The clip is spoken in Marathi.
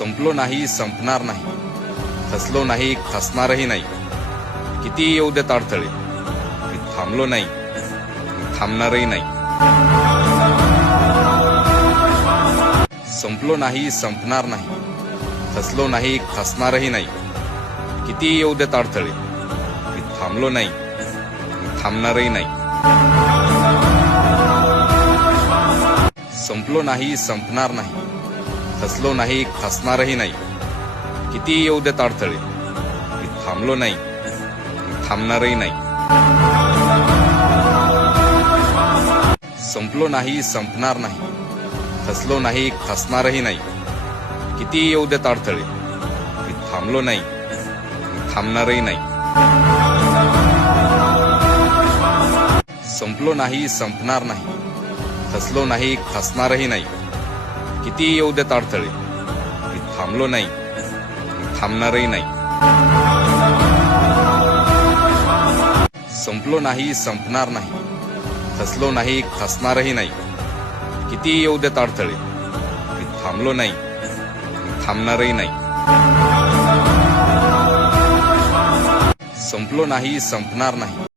संपलो नाही, संपणार नाही, खचलो नाही, खचणारही नाही. किती येऊ देत अडथळे, मी थांबलो नाही, थांबणारही नाही. संपलो नाही, संपणार नाही, खचलो नाही, खचणारही नाही. किती येऊ देत अडथळे, मी थांबलो नाही, थांबणारही नाही. संपलो नाही, संपणार नाही, खचलो नाही, खचणारही नाही. किती येऊ देत अडथळे, मी थांबलो नाही, थांबणारही नाही. संपलो नाही, संपणार नाही, खचलो नाही, खचणारही नाही. किती येऊ देत अडथळे, मी थांबलो नाही, थांबणारही नाही. संपलो नाही, संपणार नाही, खचलो नाही, खचणारही नाही. किती येऊ देत अडथळे, मी थांबलो नाही, थांबणारही नाही. संपलो नाही, संपणार नाही, खचलो नाही, खचणारही नाही. किती येऊ देत अडथळे, मी थांबलो नाही, थांबणारही नाही. संपलो नाही, संपणार नाही,